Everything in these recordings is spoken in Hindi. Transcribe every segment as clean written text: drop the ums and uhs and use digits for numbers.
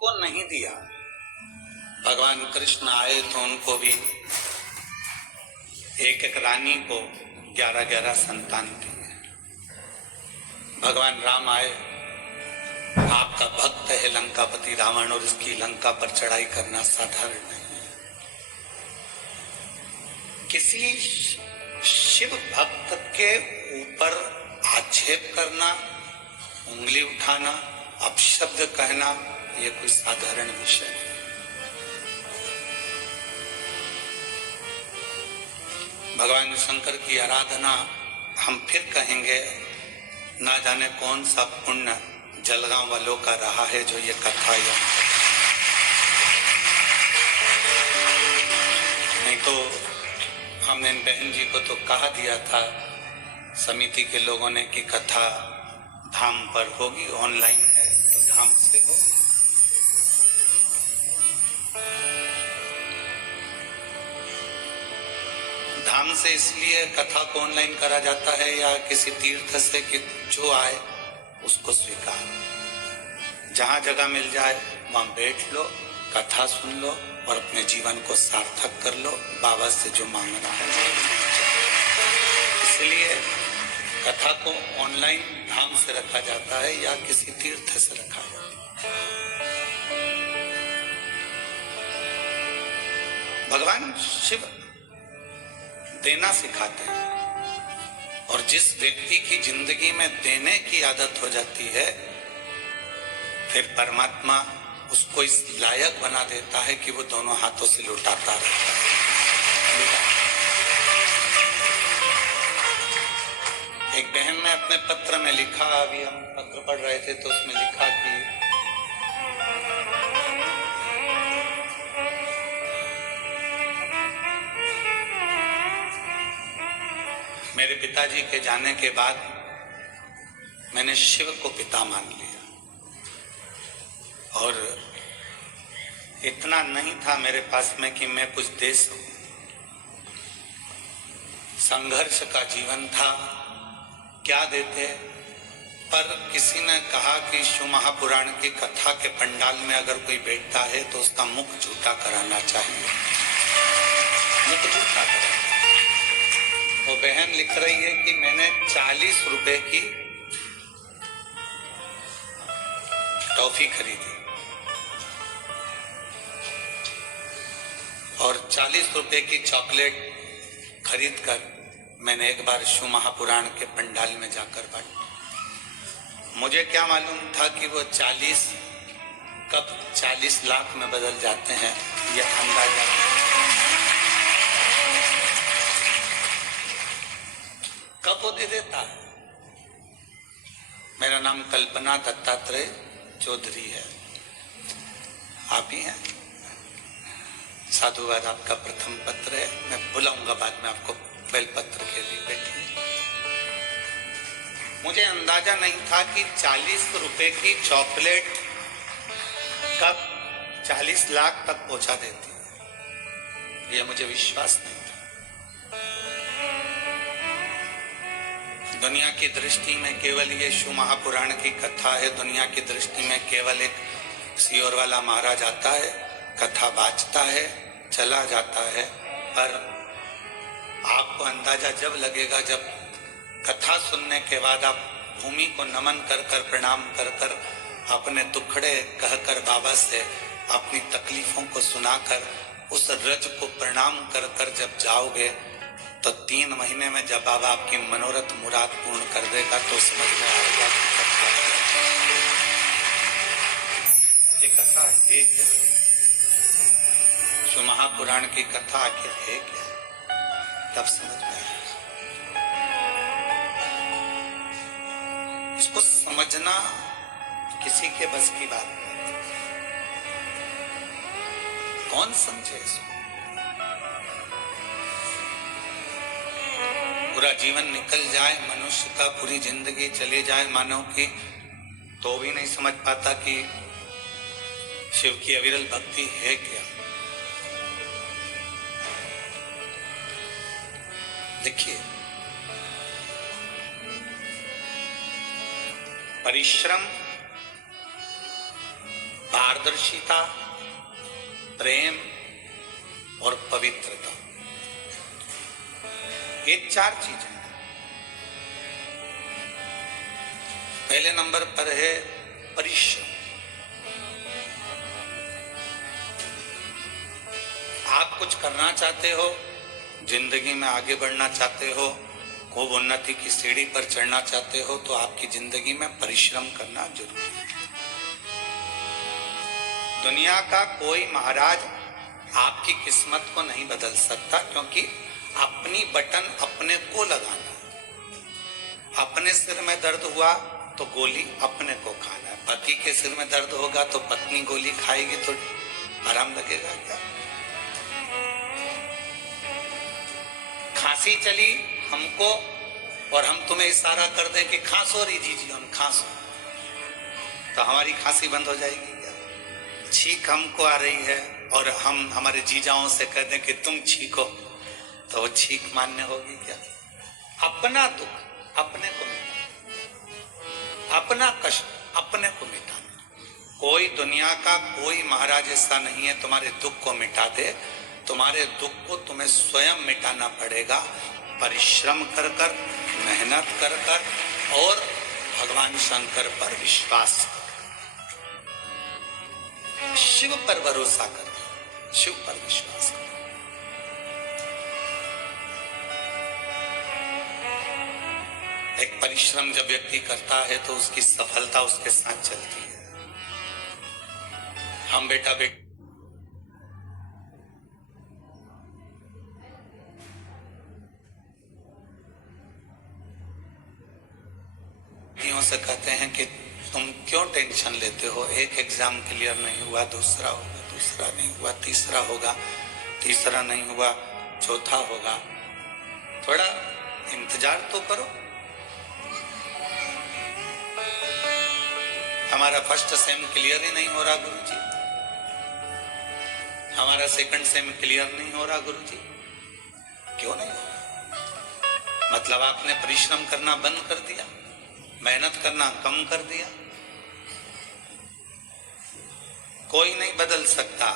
को नहीं दिया। भगवान कृष्ण आए तो उनको भी एक एक रानी को 11-11 संतान दिए। भगवान राम आए, आपका भक्त है लंकापति रावण और इसकी लंका पर चढ़ाई करना साधारण नहीं है। किसी शिव भक्त के ऊपर आक्षेप करना, उंगली उठाना, अपशब्द कहना, यह कोई साधारण विषय नहीं। भगवान शंकर की आराधना हम फिर कहेंगे, ना जाने कौन सा पुण्य जलगांव वालों का रहा है जो ये कथा या नहीं तो हमने बहन जी को तो कहा दिया था समिति के लोगों ने कि कथा धाम पर होगी, ऑनलाइन है तो धाम से हो। धाम से इसलिए कथा को ऑनलाइन करा जाता है या किसी तीर्थ से कि जो आए उसको स्वीकार, जहां जगह मिल जाए वहां बैठ लो, कथा सुन लो और अपने जीवन को सार्थक कर लो, बाबा से जो मांगना है। इसलिए कथा को ऑनलाइन धाम से रखा जाता है या किसी तीर्थ से रखा जाता है। भगवान शिव देना सिखाते हैं और जिस व्यक्ति की जिंदगी में देने की आदत हो जाती है फिर परमात्मा उसको इस लायक बना देता है कि वो दोनों हाथों से लुटाता रहता है। एक बहन ने अपने पत्र में लिखा, अभी हम पत्र पढ़ रहे थे तो उसमें लिखा कि मेरे पिताजी के जाने के बाद मैंने शिव को पिता मान लिया और इतना नहीं था मेरे पास में कि मैं कुछ दे सकूं। संघर्ष का जीवन था, क्या देते, पर किसी ने कहा कि शिव महापुराण की कथा के पंडाल में अगर कोई बैठता है तो उसका मुख झूठा कराना चाहिए, मुख झूठा कराना। वो बहन लिख रही है कि मैंने 40 रुपए की टॉफी खरीदी और 40 रुपए की चॉकलेट खरीद कर मैंने एक बार शिव महापुराण के पंडाल में जाकर बांटी। मुझे क्या मालूम था कि वो 40 कब 40 लाख में बदल जाते हैं, यह अंदाजा। कब वो दे देता है। मेरा नाम कल्पना दत्तात्रेय चौधरी है, आप ही हैं। साधुवाद आपका प्रथम पत्र है, मैं बुलाऊंगा बाद में आपको बेलपत्र के लिए, बैठिए। मुझे अंदाजा नहीं था कि 40 रुपए की चॉकलेट कब 40 लाख तक पहुंचा देती है, यह मुझे विश्वास नहीं। दुनिया की दृष्टि में केवल ये शिव महापुराण की कथा है, दुनिया की दृष्टि में केवल एक सियोर वाला महाराज आता है, कथा बाजता है, चला जाता है। पर आपको अंदाजा जब लगेगा जब कथा सुनने के बाद आप भूमि को नमन कर कर, प्रणाम कर कर, अपने दुखड़े कहकर बाबा से अपनी तकलीफों को सुनाकर उस रज को प्रणाम कर कर जब जाओगे तो 3 महीने में जब बाबा आपकी मनोरथ मुराद पूर्ण कर देगा तो समझ में आएगा ये कथा है क्या, जो महापुराण की कथा आखिर है क्या, तब समझ में आएगा। इसको समझना किसी के बस की बात नहीं, कौन समझे इसको। पूरा जीवन निकल जाए मनुष्य का, पूरी जिंदगी चली जाए मानव की, तो भी नहीं समझ पाता कि शिव की अविरल भक्ति है क्या। देखिए, परिश्रम पारदर्शिता, प्रेम और पवित्रता, ये 4 चीजें। पहले नंबर पर है परिश्रम। आप कुछ करना चाहते हो, जिंदगी में आगे बढ़ना चाहते हो, खूब उन्नति की सीढ़ी पर चढ़ना चाहते हो, तो आपकी जिंदगी में परिश्रम करना जरूरी है। दुनिया का कोई महाराज आपकी किस्मत को नहीं बदल सकता, क्योंकि अपनी बटन अपने को लगाना है। अपने सिर में दर्द हुआ तो गोली अपने को खाना है। पति के सिर में दर्द होगा तो पत्नी गोली खाएगी तो आराम लगेगा क्या? खांसी चली हमको और हम तुम्हें इशारा कर दें कि खांसो री जीजी, हम खांसो, तो हमारी खांसी बंद हो जाएगी क्या? छींक हमको आ रही है और हम हमारे जीजाओं से कह दें कि तुम छींको, तो वो छींक मान्य होगी क्या? अपना दुख अपने को मिटाना, अपना कष्ट अपने को मिटाना। कोई दुनिया का कोई महाराज ऐसा नहीं है तुम्हारे दुख को मिटा दे। तुम्हारे दुख को तुम्हें स्वयं मिटाना पड़ेगा, परिश्रम कर कर, मेहनत कर कर और भगवान शंकर पर विश्वास कर, शिव पर भरोसा कर, शिव पर विश्वास कर। एक परिश्रम जब व्यक्ति करता है तो उसकी सफलता उसके साथ चलती है। हम बेटा से कहते हैं कि तुम क्यों टेंशन लेते हो, एक एग्जाम क्लियर नहीं हुआ, दूसरा होगा, दूसरा नहीं हुआ, तीसरा होगा, तीसरा नहीं हुआ, चौथा होगा, थोड़ा इंतजार तो करो। हमारा फर्स्ट सेम क्लियर ही नहीं हो रहा गुरुजी, हमारा सेकंड सेम क्लियर नहीं हो रहा गुरुजी, क्यों नहीं हो रहा? मतलब आपने परिश्रम करना बंद कर दिया, मेहनत करना कम कर दिया। कोई नहीं बदल सकता,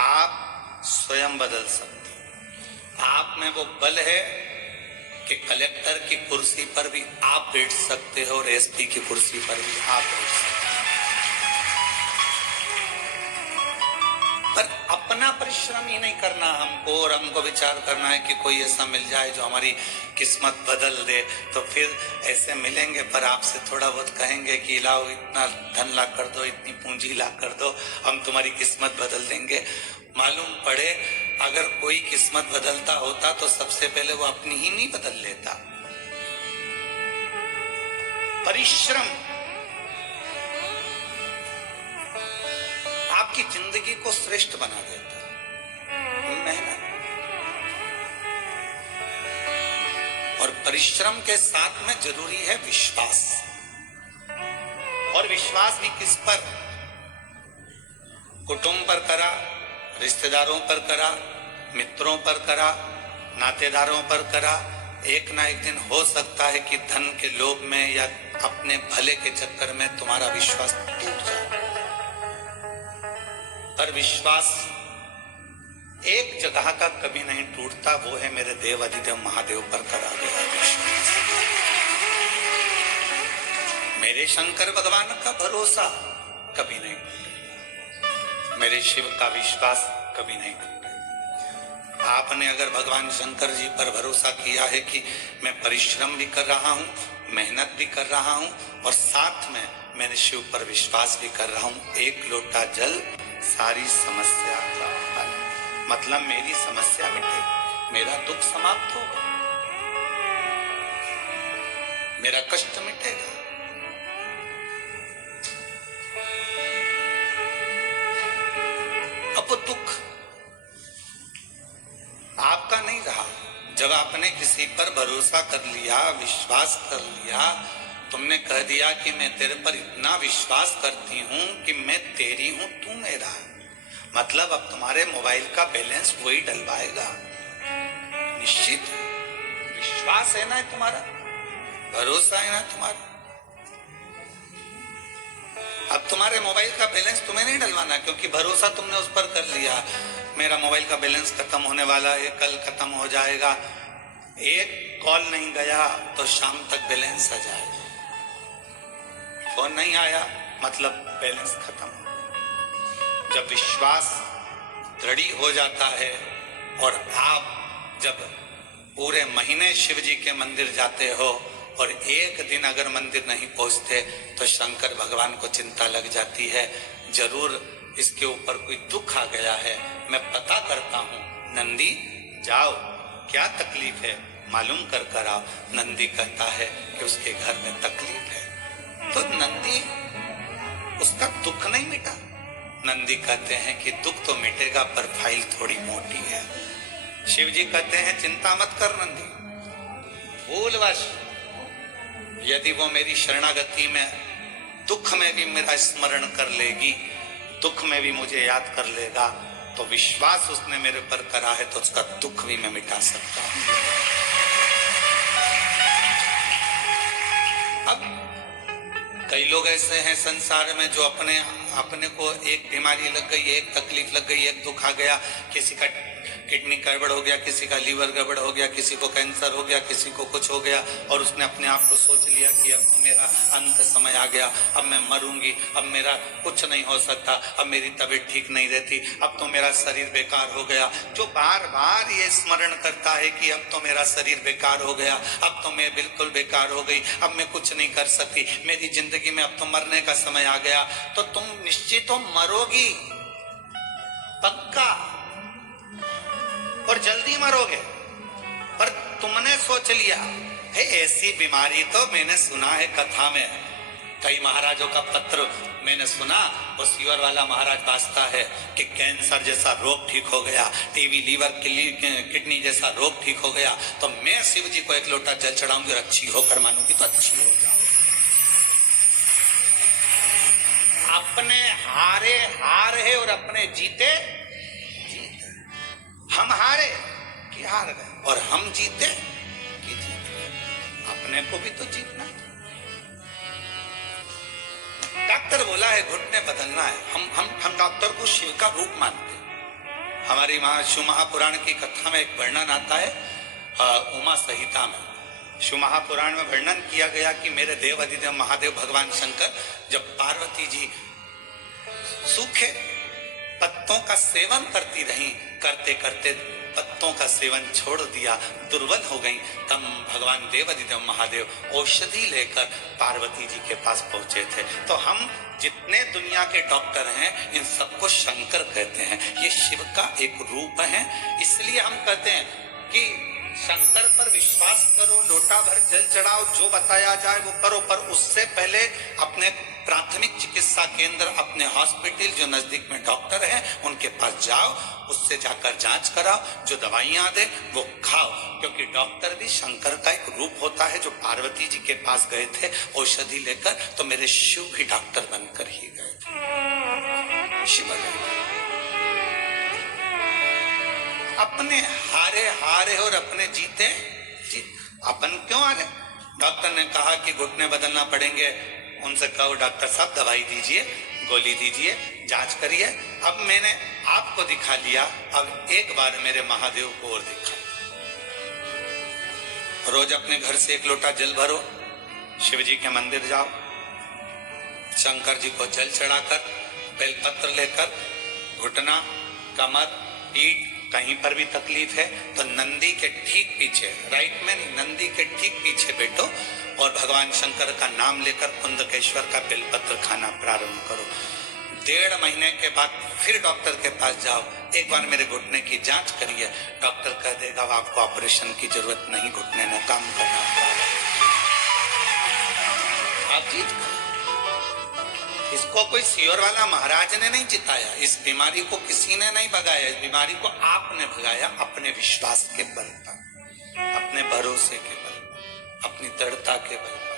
आप स्वयं बदल सकते। आप में वो बल है कि कलेक्टर की कुर्सी पर भी आप बैठ सकते हो और एसपी की कुर्सी पर भी आप बैठ सकते हो। पर अपना परिश्रम ही नहीं करना हमको, और हमको विचार करना है कि कोई ऐसा मिल जाए जो हमारी किस्मत बदल दे, तो फिर ऐसे मिलेंगे पर आपसे थोड़ा बहुत कहेंगे कि लाओ इतना धन ला कर दो, इतनी पूंजी ला कर दो, हम तुम्हारी किस्मत बदल देंगे। मालूम पड़े अगर कोई किस्मत बदलता होता तो सबसे पहले वो अपनी ही नहीं बदल लेता। परिश्रम आपकी जिंदगी को श्रेष्ठ बना देता है, मेहनत और परिश्रम के साथ में जरूरी है विश्वास। और विश्वास भी किस पर? कुटुंब पर करा, रिश्तेदारों पर करा, मित्रों पर करा, नातेदारों पर करा। एक ना एक दिन हो सकता है कि धन के लोभ में या अपने भले के चक्कर में तुम्हारा विश्वास टूट जाए। पर विश्वास एक जगह का कभी नहीं टूटता, वो है मेरे देव अधिदेव महादेव पर करा गया विश्वास। मेरे शंकर भगवान का भरोसा कभी नहीं टूटेगा, मेरे शिव का विश्वास कभी नहीं टूटेगा। आपने अगर भगवान शंकर जी पर भरोसा किया है कि मैं परिश्रम भी कर रहा हूं, मेहनत भी कर रहा हूं और साथ में मैंने शिव पर विश्वास भी कर रहा हूं, एक लोटा जल सारी समस्या का हल, मतलब मेरी समस्या मिटेगी, मेरा दुख समाप्त होगा, मेरा कष्ट मिटेगा। अब वो दुख आपका नहीं रहा। जब आपने किसी पर भरोसा कर लिया, विश्वास कर लिया, तुमने कह दिया कि मैं तेरे पर इतना विश्वास करती हूं कि मैं तेरी हूं, तू मेरा, मतलब अब तुम्हारे मोबाइल का बैलेंस वही डलवाएगा, निश्चित। विश्वास है ना तुम्हारा, भरोसा है ना तुम्हारा। अब अब तुम्हारे मोबाइल का बैलेंस तुम्हें नहीं डलवाना, क्योंकि भरोसा तुमने उस पर कर लिया, मेरा मोबाइल का बैलेंस खत्म होने वाला है, कल खत्म हो जाएगा। एक कॉल नहीं गया तो शाम तक बैलेंस आ जाएगा, फोन नहीं आया मतलब बैलेंस खत्म। जब विश्वास दृढ़ हो जाता है और आप जब पूरे महीने शिव जी के मंदिर जाते हो और एक दिन अगर मंदिर नहीं पहुंचते तो शंकर भगवान को चिंता लग जाती है, जरूर इसके ऊपर कोई दुख आ गया है, मैं पता करता हूं। नंदी जाओ, क्या तकलीफ है मालूम कर कर आओ। नंदी कहता है कि उसके घर में तकलीफ है, तो नंदी उसका दुख नहीं मिटा। नंदी कहते हैं कि दुख तो मिटेगा पर फाइल थोड़ी मोटी है। शिव जी कहते हैं चिंता मत कर नंदी, भूलवश यदि वो मेरी शरणागति में दुख में भी मेरा स्मरण कर लेगी, दुख में भी मुझे याद कर लेगा, तो विश्वास उसने मेरे पर करा है तो उसका दुख भी मैं मिटा सकता हूं। अब कई लोग ऐसे हैं संसार में जो अपने को एक बीमारी लग गई, एक तकलीफ लग गई, एक दुख आ गया, किसी का किडनी गड़बड़ हो गया, किसी का लीवर गड़बड़ हो गया, किसी को कैंसर हो गया, किसी को कुछ हो गया, और उसने अपने आप को सोच लिया कि अब तो मेरा अंत समय आ गया, अब मैं मरूंगी, अब मेरा कुछ नहीं हो सकता, अब मेरी तबीयत ठीक नहीं रहती, अब तो मेरा शरीर बेकार हो गया। जो बार बार ये स्मरण करता है कि अब तो मेरा शरीर बेकार हो गया, अब तो मैं बिल्कुल बेकार हो गई, अब मैं कुछ नहीं कर सकती, मेरी जिंदगी में अब तो मरने का समय आ गया, तो तुम निश्चित हो मरोगी, पक्का, और जल्दी मरोगे। पर तुमने सोच लिया है ऐसी बीमारी, तो मैंने सुना है कथा में कई महाराजों का पत्र मैंने सुना, वो सीवर वाला महाराज बाजता है कि कैंसर जैसा रोग ठीक हो गया, टीबी लीवर किडनी जैसा रोग ठीक हो गया, तो मैं शिव जी को एक लोटा जल चढ़ाऊंगी और अच्छी होकर मानूंगी तो अच्छी हो जाओ। अपने हारे हार है और अपने जीते जीत। हम हारे कि हार गए और हम जीते कि जीत गए, अपने को भी तो जीतना। डॉक्टर बोला है घुटने बदलना है, हम डॉक्टर को शिव का रूप मानते हैं। हमारी शिव महापुराण की कथा में एक वर्णन आता है, उमा संहिता में शिव महापुराण में वर्णन किया गया कि मेरे देव अधिदेव महादेव भगवान शंकर जब पार्वती जी सूखे पत्तों का सेवन करती रही, करते करते पत्तों का सेवन छोड़ दिया, दुर्बल हो गई, तब भगवान देव अधिदेव महादेव औषधि लेकर पार्वती जी के पास पहुंचे थे। तो हम जितने दुनिया के डॉक्टर हैं इन सबको शंकर कहते हैं, ये शिव का एक रूप है। इसलिए हम कहते हैं कि शंकर पर विश्वास करो, लोटा भर जल चढ़ाओ, जो बताया जाए वो करो, पर उससे पहले अपने प्राथमिक चिकित्सा केंद्र, अपने हॉस्पिटल जो नजदीक में डॉक्टर हैं उनके पास जाओ, उससे जाकर जांच कराओ, जो दवाइयां दे वो खाओ, क्योंकि डॉक्टर भी शंकर का एक रूप होता है। जो पार्वती जी के पास गए थे औषधि लेकर, तो मेरे शिव भी डॉक्टर बनकर ही गए थे। शिव अपने हारे हारे और अपने जीते जीत। अपन क्यों हारे? डॉक्टर ने कहा कि घुटने बदलना पड़ेंगे, उनसे कहो डॉक्टर साहब दवाई दीजिए, गोली दीजिए, जांच करिए। अब मैंने आपको दिखा लिया, अब एक बार मेरे महादेव को और दिखा। रोज अपने घर से एक लोटा जल भरो, शिव जी के मंदिर जाओ, शंकर जी को जल चढ़ाकर बेलपत्र लेकर, घुटना, कमर, पीठ कहीं पर भी तकलीफ है तो नंदी के ठीक पीछे, राइट में नहीं, नंदी के ठीक पीछे बैठो और भगवान शंकर का नाम लेकर कुंदकेश्वर का बेलपत्र खाना प्रारंभ करो। 1.5 महीने के बाद फिर डॉक्टर के पास जाओ, एक बार मेरे घुटने की जांच करिए, डॉक्टर कह देगा आपको ऑपरेशन की जरूरत नहीं, घुटने ने काम करना। आप जीत गए। इसको कोई सीवर वाला महाराज ने नहीं जिताया, इस बीमारी को किसी ने नहीं भगाया, इस बीमारी को आपने भगाया अपने विश्वास के बल पर, अपने भरोसे के बल, अपनी दृढ़ता के बल पर।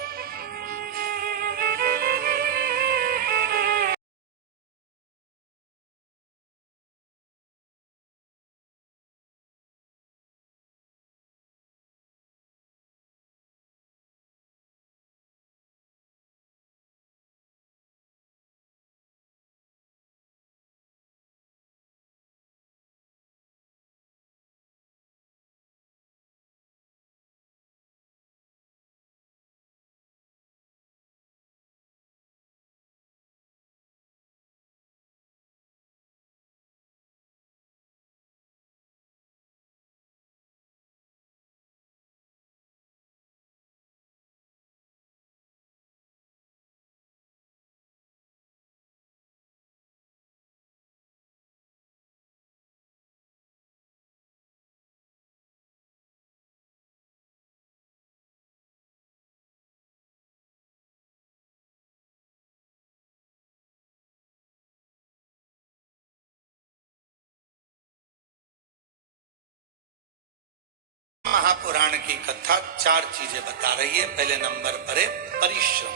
महापुराण की कथा 4 चीजें बता रही है। पहले नंबर पर है परिश्रम,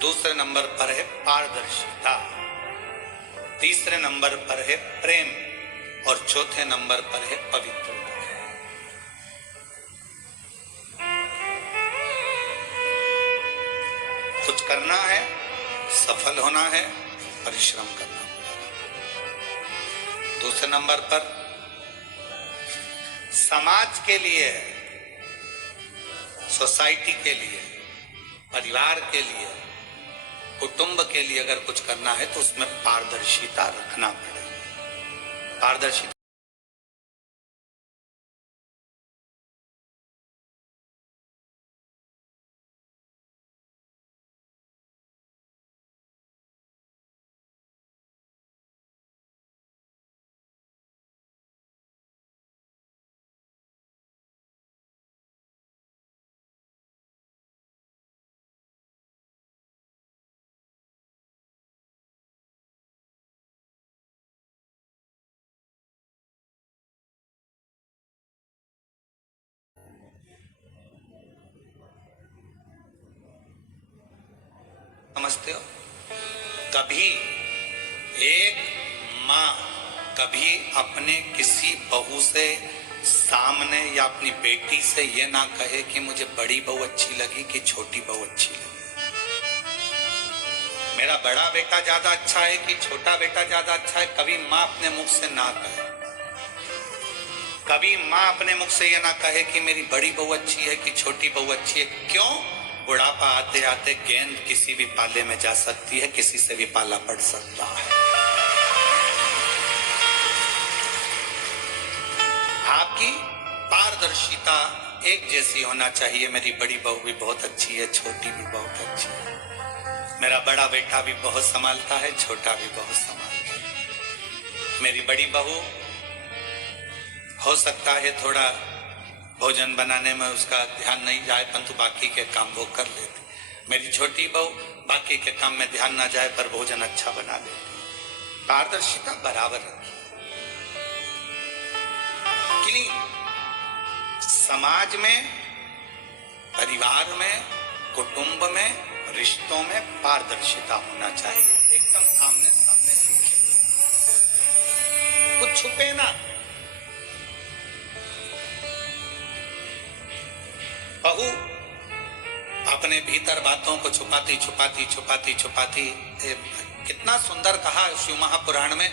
दूसरे नंबर पर है पारदर्शिता, तीसरे नंबर पर है प्रेम और चौथे नंबर पर है पवित्रता। कुछ करना है, सफल होना है, परिश्रम करना पड़ेगा। दूसरे नंबर पर समाज के लिए, सोसाइटी के लिए, परिवार के लिए, कुटुंब के लिए अगर कुछ करना है तो उसमें पारदर्शिता रखना पड़ेगा। पारदर्शिता समझते हो? कभी एक माँ कभी अपने किसी बहू से सामने या अपनी बेटी से ये ना कहे कि मुझे बड़ी बहू अच्छी लगी कि छोटी बहू अच्छी लगी, मेरा बड़ा बेटा ज्यादा अच्छा है कि छोटा बेटा ज्यादा अच्छा है। कभी माँ अपने मुख से ना कहे, कभी माँ अपने मुख से ये ना कहे कि मेरी बड़ी बहू अच्छी है कि छोटी बहू अच्छी है। क्यों? बुढ़ापा आते आते गेंद किसी भी पाले में जा सकती है, किसी से भी पाला पड़ सकता है। आपकी पारदर्शिता एक जैसी होना चाहिए। मेरी बड़ी बहू भी बहुत अच्छी है, छोटी भी बहुत अच्छी है। मेरा बड़ा बेटा भी बहुत संभालता है, छोटा भी बहुत संभालता है। मेरी बड़ी बहू हो सकता है थोड़ा भोजन बनाने में उसका ध्यान नहीं जाए, परंतु बाकी के काम वो कर लेती। मेरी छोटी बहू बाकी के काम में ध्यान ना जाए पर भोजन अच्छा बना लेती। पारदर्शिता बराबर रखी। समाज में, परिवार में, कुटुंब में, रिश्तों में पारदर्शिता होना चाहिए। एकदम आमने सामने दिखे, कुछ छुपे ना। बहू अपने भीतर बातों को छुपाती छुपाती छुपाती छुपाती, कितना सुंदर कहा शिव महापुराण में।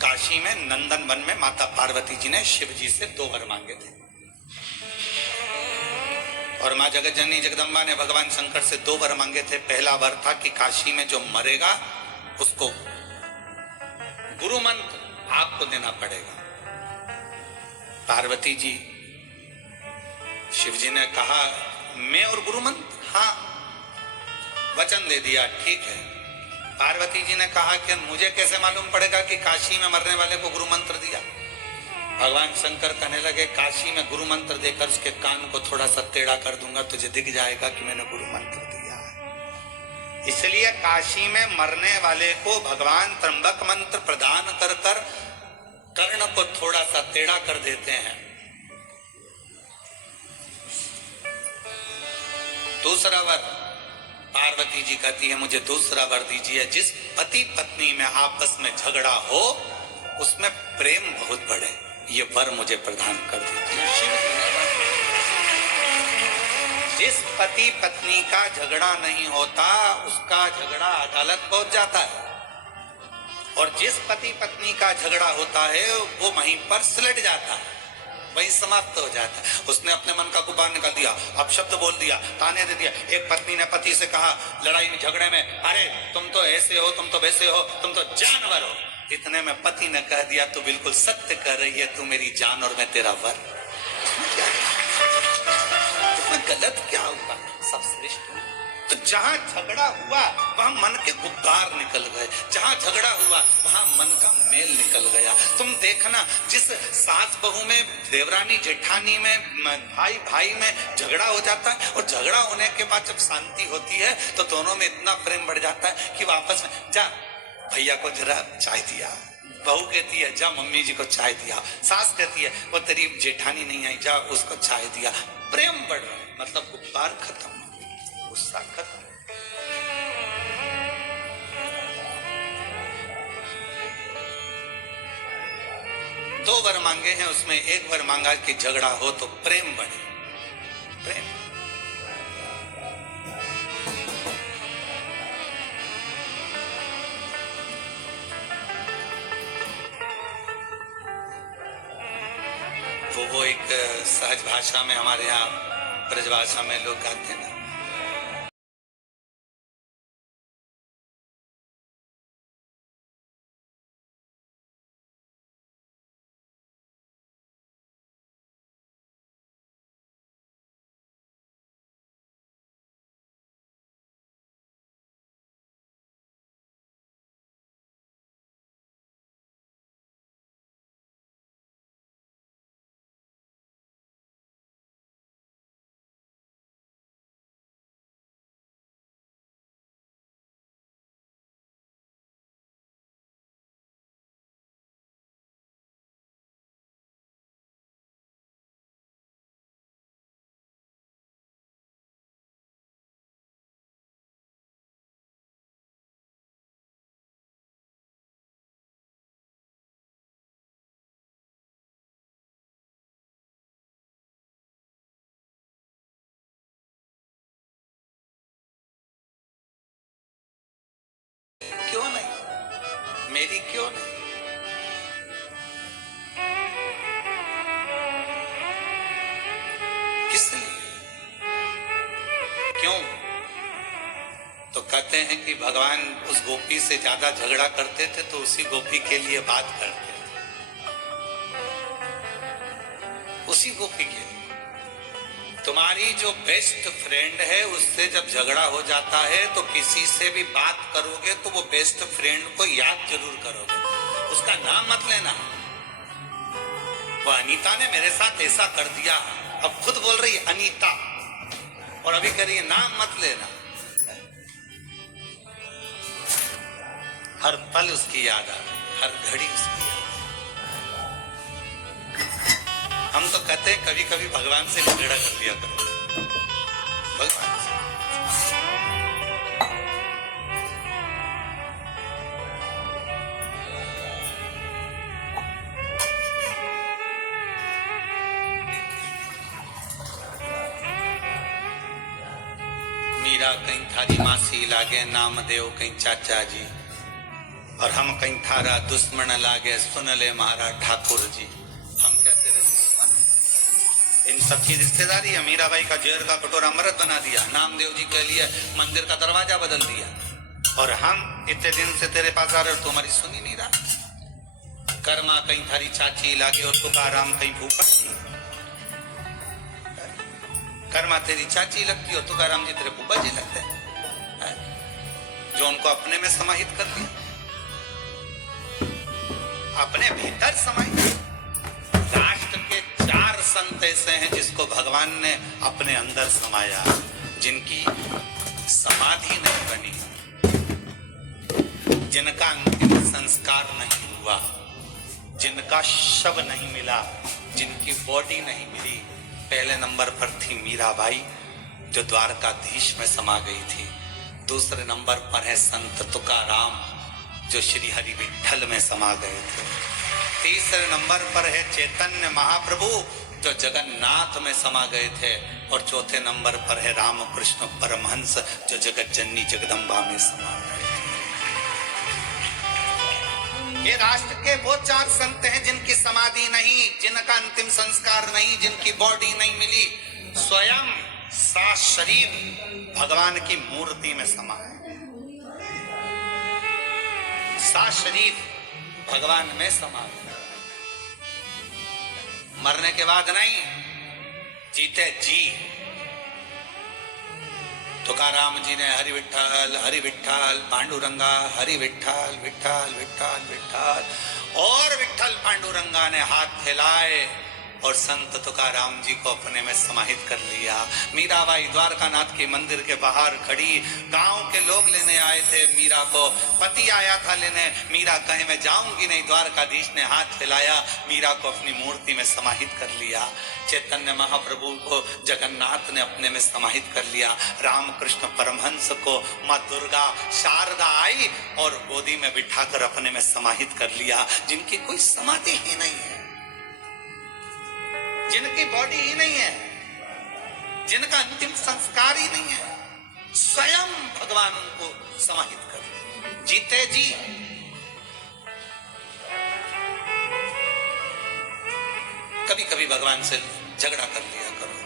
काशी में नंदन वन में माता पार्वती जी ने शिव जी से 2 वर मांगे थे और माँ जगत जननी जगदम्बा ने भगवान शंकर से 2 वर मांगे थे। पहला वर था कि काशी में जो मरेगा उसको गुरु मंत्र आपको देना पड़ेगा। पार्वती जी, शिव जी ने कहा मैं और गुरु मंत्र? हाँ, वचन दे दिया, ठीक है। पार्वती जी ने कहा कि मुझे कैसे मालूम पड़ेगा कि काशी में मरने वाले को गुरु मंत्र दिया? भगवान शंकर कहने लगे काशी में गुरु मंत्र देकर उसके कान को थोड़ा सा टेढ़ा कर दूंगा, तुझे दिख जाएगा कि मैंने गुरु मंत्र दिया है। इसलिए काशी में मरने वाले को भगवान त्र्यंबक मंत्र प्रदान कर कर कर्ण को थोड़ा सा टेढ़ा कर देते हैं। दूसरा वर पार्वती जी कहती है मुझे दूसरा वर दीजिए, जिस पति पत्नी में आपस में झगड़ा हो उसमें प्रेम बहुत बढ़े, ये वर मुझे प्रदान कर दीजिए। जिस पति पत्नी का झगड़ा नहीं होता उसका झगड़ा अदालत पहुंच जाता है, और जिस पति पत्नी का झगड़ा होता है वो वहीं पर सिलट जाता है, वही समाप्त हो जाता है। उसने अपने मन का गुबार निकाल दिया, अपशब्द बोल दिया, ताने दे दिया। एक पत्नी ने पति से कहा लड़ाई में झगड़े में, अरे तुम तो ऐसे हो, तुम तो वैसे हो, तुम तो जानवर हो। इतने में पति ने कह दिया तू बिल्कुल सत्य कह रही है, तू मेरी जान और मैं तेरा वर। गलत क्या होगा, सब श्रेष्ठ। तो जहां झगड़ा हुआ वहां मन के गुब्बार निकल गए, जहां झगड़ा हुआ वहां मन का मेल निकल गया। तुम देखना जिस सास बहू में, देवरानी जेठानी में, भाई भाई में झगड़ा हो जाता है और झगड़ा होने के बाद जब शांति होती है तो दोनों में इतना प्रेम बढ़ जाता है कि वापस में जा भैया को जरा चाय दिया, बहू कहती है जा मम्मी जी को चाय दिया, सास कहती है वो तेरी जेठानी नहीं आई, जा उसको चाय दिया। प्रेम बढ़ रहा है, मतलब गुब्बार खत्म, गुस्सा खत्म। दो वर मांगे हैं, उसमें एक वर मांगा कि झगड़ा हो तो प्रेम बढ़े। प्रेम वो एक सहज भाषा में, हमारे यहाँ ब्रजभाषा में लोग गाते हैं ना, क्यों नहीं, मेरी क्यों नहीं? किस लिए, क्यों? तो कहते हैं कि भगवान उस गोपी से ज्यादा झगड़ा करते थे तो उसी गोपी के लिए बात करते थे, उसी गोपी के लिए। तुम्हारी जो बेस्ट फ्रेंड है उससे जब झगड़ा हो जाता है तो किसी से भी बात करोगे तो वो बेस्ट फ्रेंड को याद जरूर करोगे, उसका नाम मत लेना। वो अनीता ने मेरे साथ ऐसा कर दिया, अब खुद बोल रही अनीता और अभी कह रही है नाम मत लेना। हर पल उसकी याद आ रही, हर घड़ी उसकी याद। हम तो कहते हैं कभी कभी भगवान से झगड़ा कर लिया करो, भगवान से। मीरा कहीं थारी मासी लागे नामदेव कहीं चाचा जी, और हम कहीं थारा दुश्मन लागे सुन ले महाराज ठाकुर जी। हम कहते रहे इन सब की रिश्तेदारी है। मीराबाई का जहर का कटोरा अमृत बना दिया, नामदेव जी के लिए मंदिर का दरवाजा बदल दिया, और हम इतने दिन से तेरे पास आ रहे हो, तुम्हारी सुनी नहीं रहा। कर्मा कहीं थारी चाची लागे और तुकाराम कहीं भूपा जी। कर्मा तेरी चाची लगती और तुकाराम जी तेरे भूपा जी लगते हैं, जो उनको अपने में समाहित कर दिया, अपने भीतर समाहित। राष्ट्र के 4 संत ऐसे हैं जिसको भगवान ने अपने अंदर समाया, जिनकी समाधि नहीं बनी, जिनका अंतिम संस्कार नहीं हुआ, जिनका शव नहीं मिला, जिनकी बॉडी नहीं मिली। पहले नंबर पर थी मीराबाई जो द्वारकाधीश में समा गई थी। दूसरे नंबर पर है संत तुकाराम जो श्री हरि विठल में समा गए थे। तीसरे नंबर पर है चैतन्य महाप्रभु जो जगन्नाथ में समा गए थे, और चौथे नंबर पर है रामकृष्ण परमहंस जो जगत जननी जगदम्बा में समा गए। ये राष्ट्र के वो 4 संत हैं जिनकी समाधि नहीं, जिनका अंतिम संस्कार नहीं, जिनकी बॉडी नहीं मिली। स्वयं सा शरीर भगवान की मूर्ति में समा है, सा शरीर भगवान में समा है। मरने के बाद नहीं, जीते जी। तुकाराम जी ने हरि विठ्ठल पांडुरंगा, हरि विठ्ठल विठ्ठल विठ्ठल विठ्ठल, और विठ्ठल पांडुरंगा ने हाथ फैलाए और संत तुकाराम जी को अपने में समाहित कर लिया। मीराबाई द्वारकानाथ के मंदिर के बाहर खड़ी, गांव के लोग लेने आए थे मीरा को, पति आया था लेने, मीरा कहे मैं जाऊंगी नहीं, द्वारकाधीश ने हाथ फैलाया, मीरा को अपनी मूर्ति में समाहित कर लिया। चैतन्य महाप्रभु को जगन्नाथ ने अपने में समाहित कर लिया। रामकृष्ण परमहंस को माँ दुर्गा शारदा आई और गोदी में बिठाकर अपने में समाहित कर लिया। जिनकी कोई समाधि ही नहीं है, जिनकी बॉडी ही नहीं है, जिनका अंतिम संस्कार ही नहीं है, स्वयं भगवान उनको समाहित कर जीते जी। कभी कभी भगवान से झगड़ा कर लिया करो।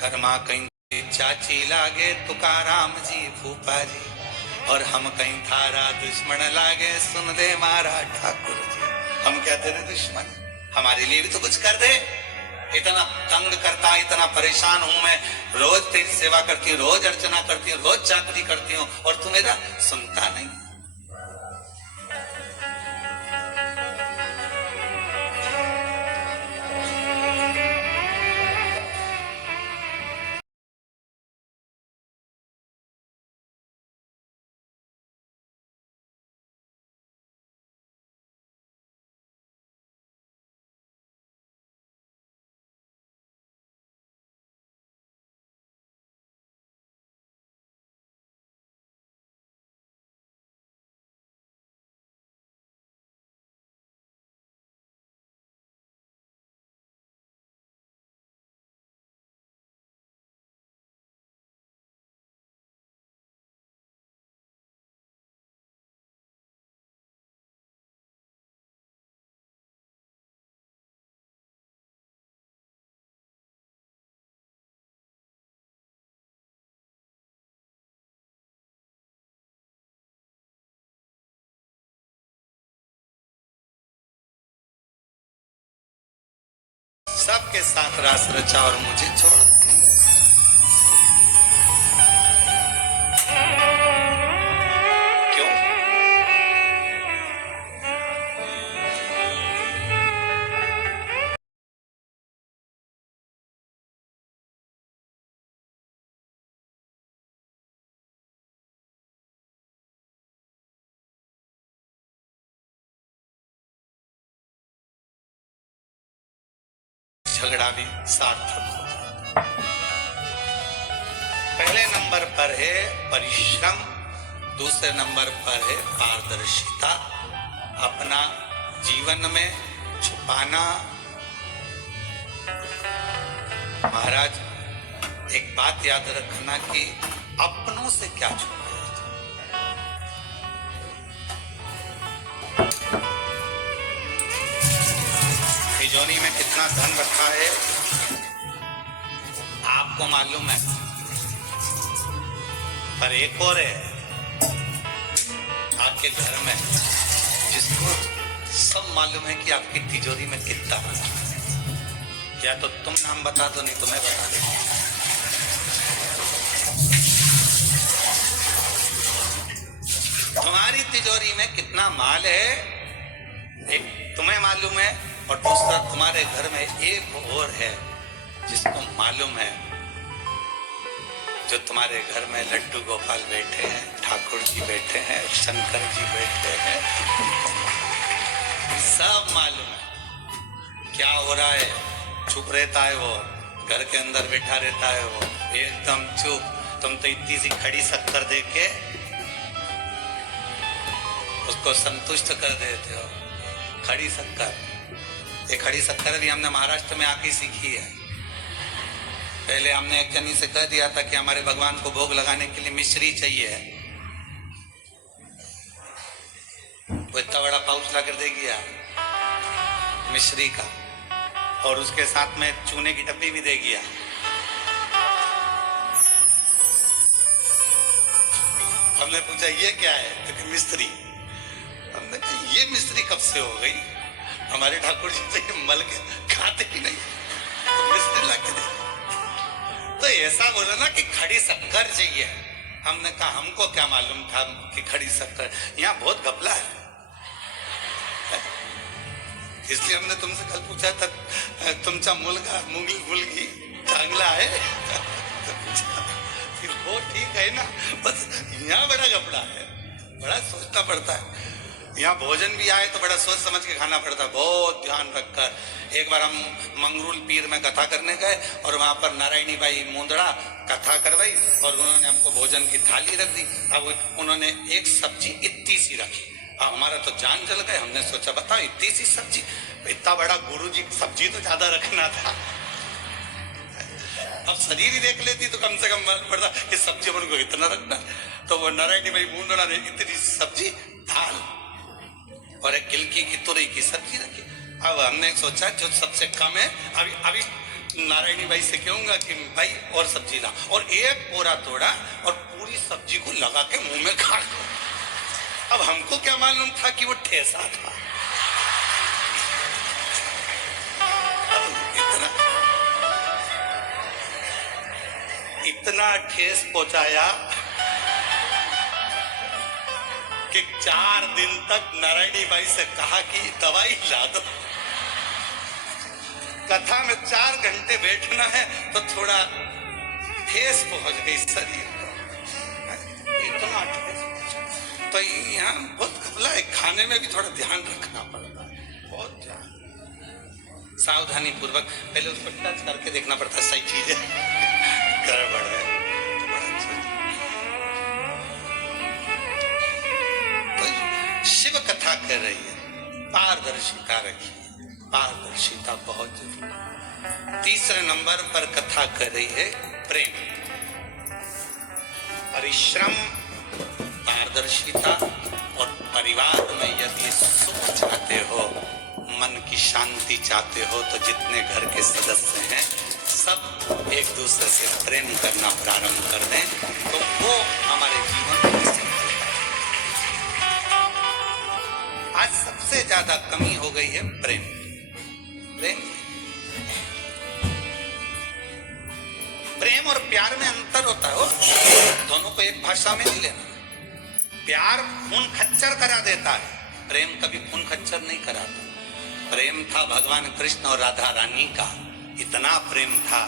कर्मा कहीं चाची लागे तुकाराम जी फूफा जी, और हम कहीं थारा दुश्मन लागे सुन दे मारा ठाकुर जी। हम क्या तेरे दुश्मन, हमारे लिए भी तो कुछ कर दे। इतना तंग करता, इतना परेशान हूं मैं, रोज तेरी सेवा करती हूँ, रोज अर्चना करती हूँ, रोज चाकरी करती हूँ, और तू मेरा सुनता नहीं। सबके साथ रास रचा और मुझे छोड़। क्यों? झगड़ा भी सार्थक हो जाता। पहले नंबर पर है परिश्रम, दूसरे नंबर पर है पारदर्शिता। अपना जीवन में छुपाना। महाराज एक बात याद रखना कि अपनों से क्या छुपाया। तिजोरी में कितना धन रखा है आपको मालूम है, पर एक और है आपके घर में जिसको सब मालूम है कि आपकी तिजोरी में कितना बना है। या तो तुम नाम बता दो, नहीं तो मैं बता दूं। तुम्हारी तिजोरी में कितना माल है एक तुम्हें मालूम है, और दूसरा तुम्हारे घर में एक और है जिसको मालूम है। जो तुम्हारे घर में लड्डू गोपाल बैठे हैं, ठाकुर जी बैठे हैं, शंकर जी बैठे हैं, सब मालूम है क्या हो रहा है। चुप रहता है वो, घर के अंदर बैठा रहता है वो एकदम चुप। तुम तो इतनी सी खड़ी शक्कर दे के उसको संतुष्ट कर देते हो। खड़ी शक्कर, ये खड़ी शक्कर भी हमने महाराष्ट्र में आके सीखी है। पहले हमने एक जनी से कह दिया था कि हमारे भगवान को भोग लगाने के लिए मिश्री चाहिए, वो इतना बड़ा पाउच ला कर दे गया मिश्री का, और उसके साथ में चूने की डब्बी भी दे गया। हमने पूछा ये क्या है, तो मिस्त्री। हमने कहा ये मिस्त्री कब से हो गई, हमारे ठाकुर जी तो ये मल के खाते ही नहीं, तो मिस्त्री ला के दे। तो ऐसा बोला ना कि खड़ी शक्कर चाहिए। हमने कहा हमको क्या मालूम था कि खड़ी शक्कर, यहाँ बहुत घपला है। इसलिए हमने तुमसे कल पूछा था तुमचा मुलगी चांगला है फिर वो ठीक है ना, बस यहाँ बड़ा कपड़ा है, बड़ा सोचना पड़ता है। यहाँ भोजन भी आए तो बड़ा सोच समझ के खाना पड़ता है, बहुत ध्यान रखकर। एक बार हम मंगरूल पीर में कथा करने गए और वहां पर नारायणी बाई मुंदड़ा कथा करवाई और उन्होंने हमको भोजन की थाली रख दी। अब उन्होंने एक सब्जी इतनी सी रखी, अब हमारा तो जान जल गए। हमने सोचा बताओ इतनी सी सब्जी, इतना बड़ा गुरुजी सब्जी तो ज्यादा रखना था। अब शरीर ही देख लेती तो कम से कम मालूम पड़ता कि सब्जी अपन को इतना रखना। तो वो नारायणी भाई मुंदड़ा ने इतनी सब्जी दाल और एक गिलकी की तुरई की सब्जी रखी। अब हमने सोचा जो सबसे कम है अभी नारायणी भाई से कहूंगा कि भाई और सब्जी ला, और एक बोरा तोड़ा और पूरी सब्जी को लगा के मुंह में खा लो। अब हमको क्या मालूम था कि वो ठेसा था। इतना ठेस पहुंचाया कि 4 दिन तक नारायणी बाई से कहा कि दवाई ला दो। कथा में 4 घंटे बैठना है तो थोड़ा ठेस पहुंच गई शरीर को, इतना ठेस। तो यहाँ बहुत घबला है, खाने में भी थोड़ा ध्यान रखना पड़ता है, बहुत ध्यान, सावधानी पूर्वक। पहले उसको टच करके देखना पड़ता है, सही चीज है गड़बड़ है। तो शिव कथा कर रही है, पारदर्शिता रखिए, पारदर्शिता बहुत जरूरी। तीसरे नंबर पर कथा कर रही है प्रेम, परिश्रम, पारदर्शिता और परिवार में यदि सुख चाहते हो, मन की शांति चाहते हो, तो जितने घर के सदस्य हैं सब एक दूसरे से प्रेम करना प्रारंभ कर दें तो वो हमारे जीवन में निश्चित। आज सबसे ज्यादा कमी हो गई है प्रेम। प्रेम प्रेम और प्यार में अंतर होता है, दोनों को एक भाषा में नहीं लेना। प्यार खून खच्चर करा देता है, प्रेम कभी खून खच्चर नहीं कराता। प्रेम था भगवान कृष्ण और राधा रानी का, इतना प्रेम था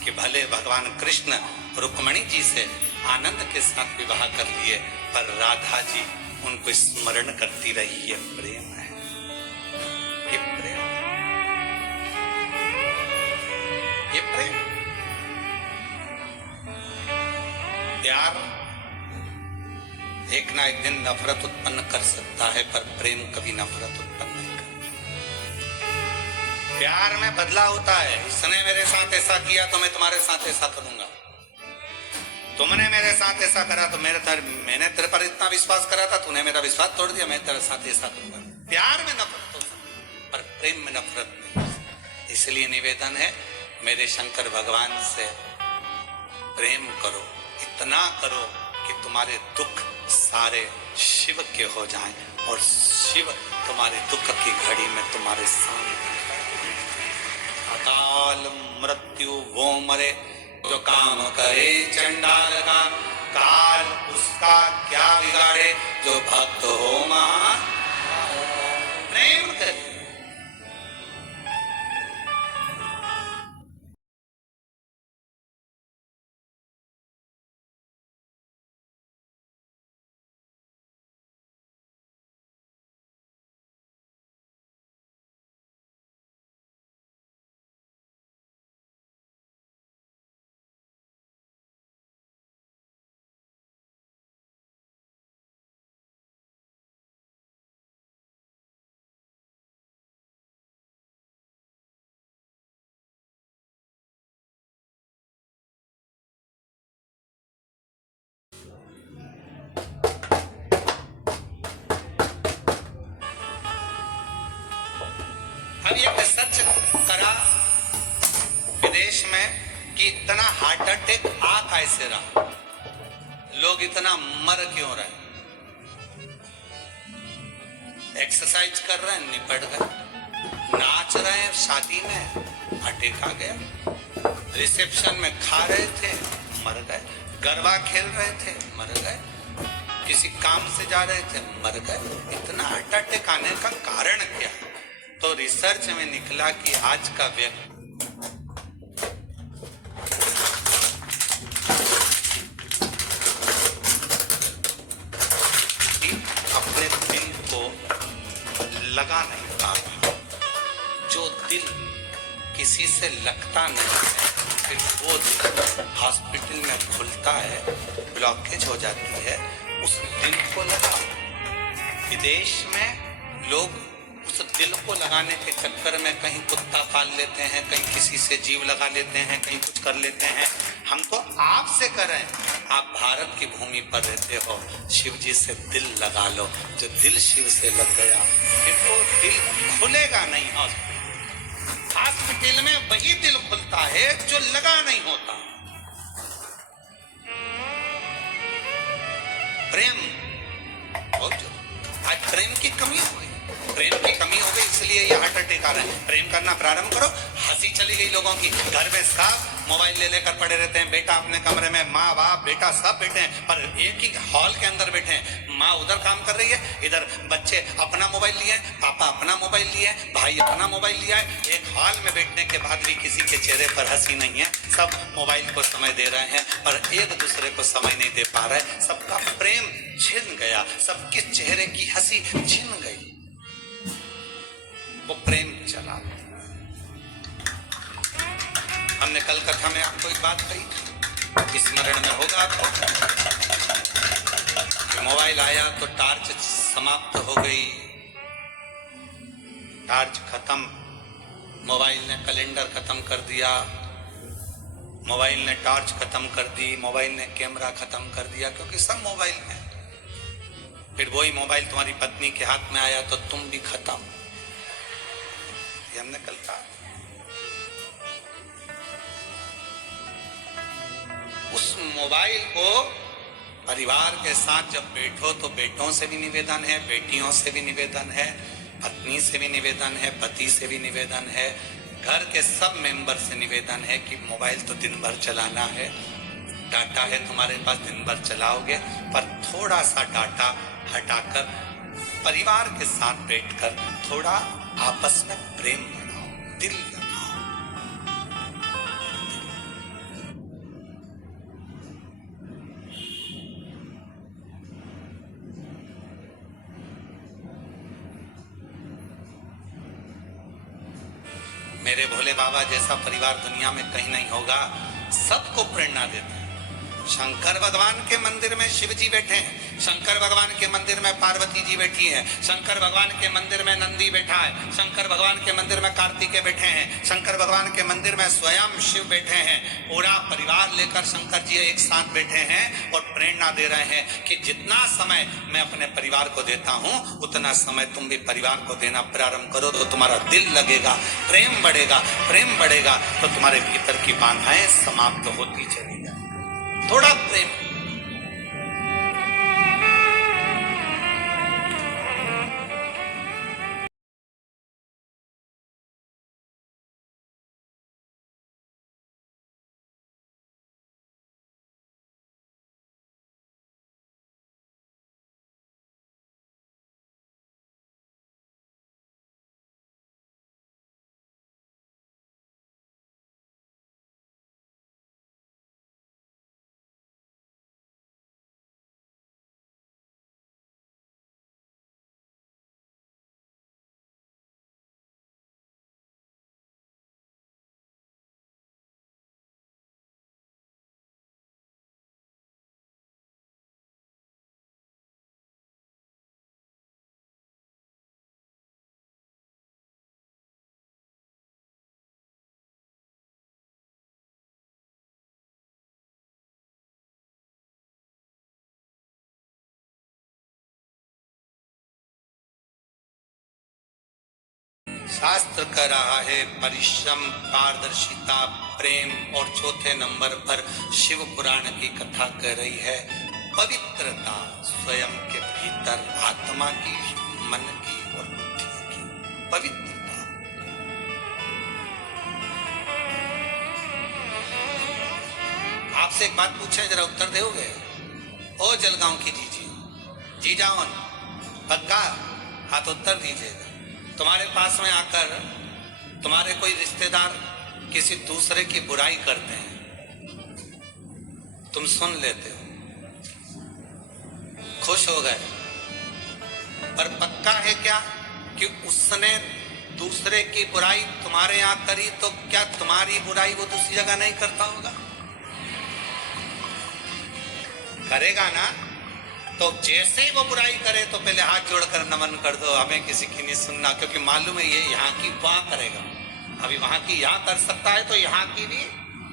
कि भले भगवान कृष्ण रुक्मणी जी से आनंद के साथ विवाह कर लिए, पर राधा जी उनको स्मरण करती रही। ये प्रेम है, ये प्रेम, ये प्रेम। प्यार एक ना एक दिन नफरत उत्पन्न कर सकता है, पर प्रेम कभी नफरत उत्पन्न नहीं करता। प्यार में बदलाव होता है, इसने मेरे साथ ऐसा किया तो मैं तुम्हारे साथ ऐसा करूंगा, तुमने मेरे साथ ऐसा करा तो मैंने तेरे पर इतना विश्वास करा था, तूने मेरा विश्वास तोड़ दिया, मैं तेरे साथ ऐसा करूंगा। प्यार में नफरत हो सकती पर प्रेम में नफरत नहीं। इसलिए निवेदन है मेरे शंकर भगवान से प्रेम करो, इतना करो कि तुम्हारे दुख सारे शिव के हो जाएं और शिव तुम्हारे दुख की घड़ी में तुम्हारे सामने। अकाल मृत्यु वो मरे जो काम करे चंडाल का, काल उसका क्या बिगाड़े जो भक्त हो महान। प्रेम करे। अब ये रिसर्च करा विदेश में कि इतना हार्ट अटैक आ कैसे रहा, लोग इतना मर क्यों रहे। एक्सरसाइज कर रहे हैं निपट गए, नाच रहे हैं शादी में अटैक आ गया, रिसेप्शन में खा रहे थे मर गए, गरबा खेल रहे थे मर गए, किसी काम से जा रहे थे मर गए। इतना हार्ट अटैक आने का कारण क्या है? तो रिसर्च में निकला कि आज का व्यक्ति अपने दिल को लगा नहीं पा रहा। जो दिल किसी से लगता नहीं है, फिर वो दिल हॉस्पिटल में खुलता है, ब्लॉकेज हो जाती है, उस दिल को लगा। विदेश में लोग उस दिल को लगाने के चक्कर में कहीं कुत्ता पाल लेते हैं, कहीं किसी से जीव लगा लेते हैं, कहीं कुछ कर लेते हैं। हम तो आपसे करें, आप भारत की भूमि पर रहते हो, शिव जी से दिल लगा लो। जो दिल शिव से लग गया फिर वो दिल खुलेगा नहीं। हॉस्पिटल में वही दिल खुलता है जो लगा नहीं होता। प्रेम आज प्रेम की कमी हो गई, प्रेम की कमी हो गई, इसलिए ये हार्ट अटैक आ रहा है। प्रेम करना प्रारंभ करो। हंसी चली गई लोगों की, घर में सब मोबाइल ले लेकर पड़े रहते हैं। बेटा अपने कमरे में, माँ बाप बेटा सब बैठे हैं, पर एक ही हॉल के अंदर बैठे हैं। माँ उधर काम कर रही है, इधर बच्चे अपना मोबाइल लिए, पापा अपना मोबाइल लिए, भाई अपना मोबाइल लिया है। एक हॉल में बैठने के बाद भी किसी के चेहरे पर हंसी नहीं है। सब मोबाइल को समय दे रहे हैं, पर एक दूसरे को समय नहीं दे पा रहे। सबका प्रेम छिन गया, सबके चेहरे की हंसी छिन गई। वो प्रेम चला। हमने कल कथा में आपको एक बात कही, स्मरण में होगा आपको, कि मोबाइल आया तो टार्च समाप्त हो गई, टार्च खत्म, मोबाइल ने कैलेंडर खत्म कर दिया, मोबाइल ने टॉर्च खत्म कर दी, मोबाइल ने कैमरा खत्म कर दिया, क्योंकि सब मोबाइल में। फिर वही मोबाइल तुम्हारी पत्नी के हाथ में आया तो तुम भी खत्म। ये हमने कल कहा। उस मोबाइल को परिवार के साथ जब बैठो तो बेटों से भी निवेदन है, बेटियों से भी निवेदन है, पत्नी से भी निवेदन है, पति से भी निवेदन है, घर के सब मेंबर से निवेदन है कि मोबाइल तो दिन भर चलाना है, डाटा है तुम्हारे पास, दिन भर चलाओगे, पर थोड़ा सा डाटा हटाकर परिवार के साथ बैठकर थोड़ा आपस में प्रेम बनाओ, दिल लगाओ। मेरे भोले बाबा जैसा परिवार दुनिया में कहीं नहीं होगा। सबको प्रेरणा देते हैं। शंकर भगवान के मंदिर में शिव जी बैठे हैं, शंकर भगवान के मंदिर में पार्वती जी बैठी है, शंकर भगवान के मंदिर में नंदी बैठा है, शंकर भगवान के मंदिर में कार्तिकेय बैठे हैं, शंकर भगवान के मंदिर में स्वयं शिव बैठे हैं। पूरा परिवार लेकर शंकर जी एक साथ बैठे हैं और प्रेरणा दे रहे हैं कि जितना समय मैं अपने परिवार को देता हूं, उतना समय तुम भी परिवार को देना प्रारंभ करो, तो तुम्हारा दिल लगेगा, प्रेम बढ़ेगा, प्रेम बढ़ेगा तो तुम्हारे भीतर की बाधाएं समाप्त होती चली जाए। थोड़ा प्रेम। शास्त्र कर रहा है परिश्रम, पारदर्शिता, प्रेम, और चौथे नंबर पर शिव पुराण की कथा कर रही है पवित्रता, स्वयं के भीतर आत्मा की, मन की और बुद्धि की पवित्रता। आपसे एक बात पूछे, जरा उत्तर दोगे? ओ जलगांव की जीजी, जीजावन पक्का हाथ उत्तर दीजिएगा। तुम्हारे पास में आकर तुम्हारे कोई रिश्तेदार किसी दूसरे की बुराई करते हैं, तुम सुन लेते हो, खुश हो गए, पर पक्का है क्या कि उसने दूसरे की बुराई तुम्हारे यहां करी तो क्या तुम्हारी बुराई वो दूसरी जगह नहीं करता होगा? करेगा ना? तो जैसे ही वो बुराई करे तो पहले हाथ जोड़कर नमन कर दो, हमें किसी की नहीं सुनना, क्योंकि मालूम है ये यहाँ की वहां करेगा। अभी वहां की यहां कर सकता है तो यहाँ की भी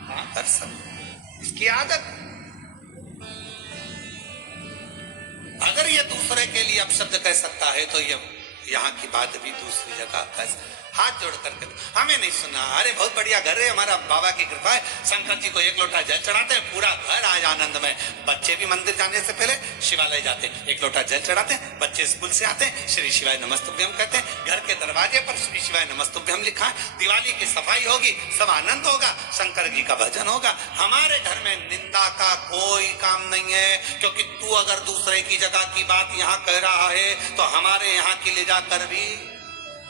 वहां कर सकता है, इसकी आदत। अगर ये दूसरे के लिए अपशब्द कह सकता है तो ये यहाँ की बात भी दूसरी जगह कह। हाथ जोड़ करके हमें नहीं सुना, अरे बहुत बढ़िया घर है हमारा, बाबा की कृपा है, शंकर जी को एक लोटा जल चढ़ाते हैं, पूरा घर आज आनंद में। बच्चे भी मंदिर जाने से पहले शिवालय जाते हैं, एक लोटा जल चढ़ाते हैं, बच्चे स्कूल से आते हैं, श्री शिवाय नमस्तुभ्यम कहते हैं, घर के दरवाजे पर श्री शिवाय नमस्तुभ्यम लिखा है, दिवाली की सफाई होगी, सब आनंद होगा, शंकर जी का भजन होगा। हमारे घर में निंदा का कोई काम नहीं है, क्योंकि तू अगर दूसरे की जगह की बात यहाँ कह रहा है तो हमारे यहाँ की ले जाकर भी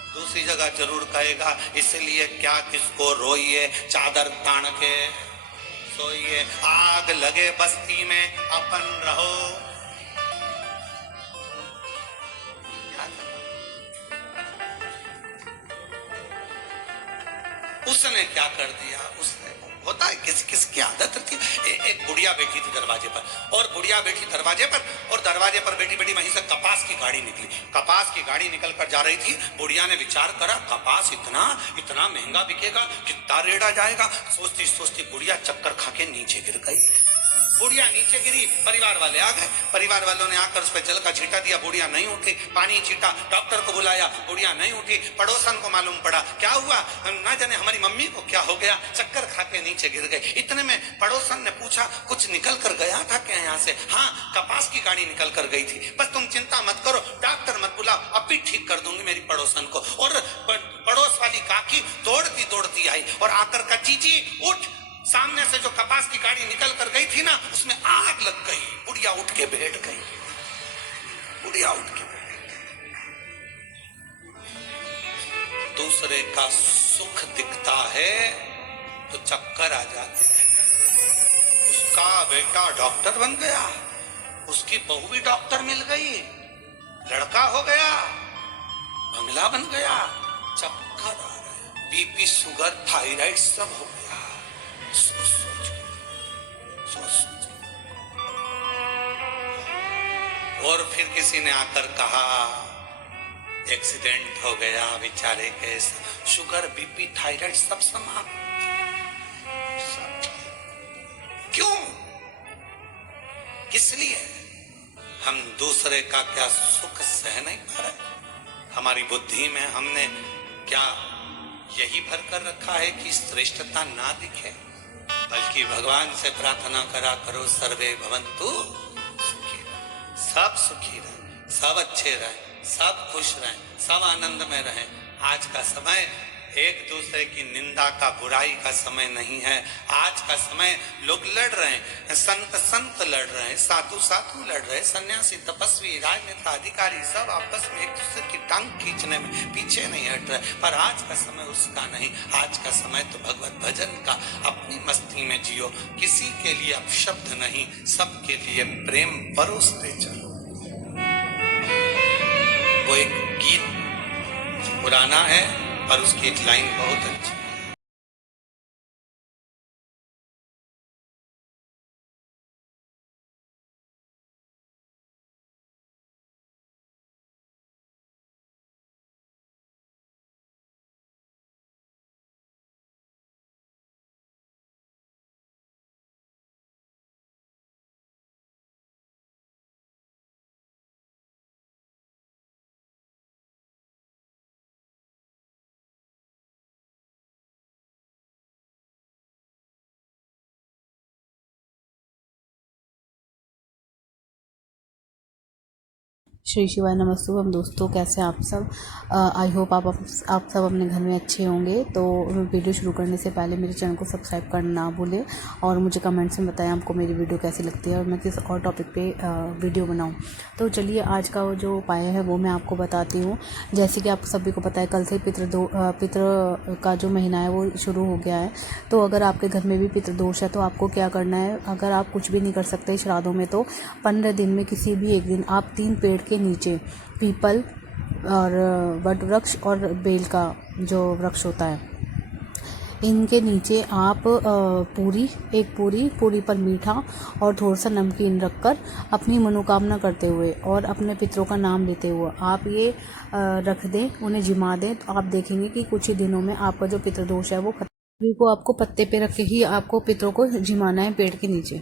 दूसरी जगह जरूर कहेगा। इसलिए क्या किसको रोइए, चादर तान के सोइए, आग लगे बस्ती में अपन रहो। उसने क्या कर दिया? उसने होता है किस किस की आदत थी। एक बुढ़िया बैठी थी दरवाजे पर, और बुढ़िया बैठी दरवाजे पर, और दरवाजे पर बैठी बैठी वहीं से कपास की गाड़ी निकली। कपास की गाड़ी निकल कर जा रही थी। बुढ़िया ने विचार करा, कपास इतना इतना महंगा बिकेगा, कितना रेड़ा जाएगा। सोचती सोचती बुढ़िया चक्कर खा के नीचे गिर गई। बुढ़िया नीचे गिरी, परिवार वाले आ गए, परिवार वालों ने आकर उस पर जल का छींटा दिया, बुढ़िया नहीं उठी, पानी छींटा, डॉक्टर को बुलाया, बुढ़िया नहीं उठी, पड़ोसन को मालूम पड़ा, क्या हुआ ना जाने हमारी मम्मी को क्या हो गया, चक्कर खा के नीचे गिर गए। इतने में पड़ोसन ने पूछा, कुछ निकल कर गया था क्या यहाँ से? हाँ, कपास की गाड़ी निकल कर गई थी, बस तुम चिंता मत करो, डॉक्टर मत बुलाओ, अब भी ठीक कर दूंगी मेरी पड़ोसन को। और पड़ोस वाली काकी दौड़ती दौड़ती आई और आकर का, जीजी उठ, सामने से जो कपास की गाड़ी निकल कर गई थी ना, उसमें आग लग गई। बुढ़िया उठ के बैठ गई, बुढ़िया उठ के बैठ गई। दूसरे का सुख दिखता है तो चक्कर आ जाते हैं। उसका बेटा डॉक्टर बन गया, उसकी बहू भी डॉक्टर मिल गई, लड़का हो गया, बंगला बन गया, चक्कर आ रहे, बीपी शुगर थायराइड सब हो गया। सोच। और फिर किसी ने आकर कहा, एक्सीडेंट हो गया बेचारे के, शुगर बीपी थायराइड सब समाप्त। क्यों? किस लिए? हम दूसरे का क्या सुख सह नहीं पा रहे? हमारी बुद्धि में हमने क्या यही भर कर रखा है कि श्रेष्ठता ना दिखे, बल्कि भगवान से प्रार्थना करा करो, सर्वे भवन्तु सुखी, सब सुखी रहे, सब अच्छे रहे, सब खुश रहे, सब आनंद में रहे। आज का समय एक दूसरे की निंदा का, बुराई का समय नहीं है। आज का समय लोग लड़ रहे हैं, संत संत लड़ रहे हैं, साधु साधु लड़ रहे हैं, सन्यासी तपस्वी राजनेता अधिकारी सब आपस में एक दूसरे की टांग खींचने में पीछे नहीं हट रहे। पर आज का समय उसका नहीं, आज का समय तो भगवत भजन का। अपनी मस्ती में जियो, किसी के लिए अपशब्द नहीं, सबके लिए प्रेम परोसते चलो। वो एक गीत पुराना है पर उसकी एक लाइन बहुत अच्छी। श्री शिवाय नमस्तुभम। दोस्तों, कैसे हैं आप सब। आई होप आप सब अपने घर में अच्छे होंगे। तो वीडियो शुरू करने से पहले मेरे चैनल को सब्सक्राइब करना ना भूलें और मुझे कमेंट्स में बताएं आपको मेरी वीडियो कैसी लगती है और मैं किस और टॉपिक पे वीडियो बनाऊं। तो चलिए, आज का जो उपाय है वो मैं आपको बताती हूँ। जैसे कि आप सभी को पता है, कल से पितृ का जो महीना है वो शुरू हो गया है। तो अगर आपके घर में भी पितृदोष है तो आपको क्या करना है। अगर आप कुछ भी नहीं कर सकते श्राद्धों में, तो 15 दिन में किसी भी एक दिन आप 3 पेड़ के नीचे, पीपल और वट वृक्ष और बेल का जो वृक्ष होता है, इनके नीचे आप पूरी पर मीठा और थोड़ा सा नमकीन रखकर अपनी मनोकामना करते हुए और अपने पितरों का नाम लेते हुए आप ये रख दें, उन्हें जिमा दें। तो आप देखेंगे कि कुछ ही दिनों में आपका जो पितृदोष है वो खत्म। को आपको पत्ते पे रख के ही आपको पितरों को जिमाना है पेड़ के नीचे।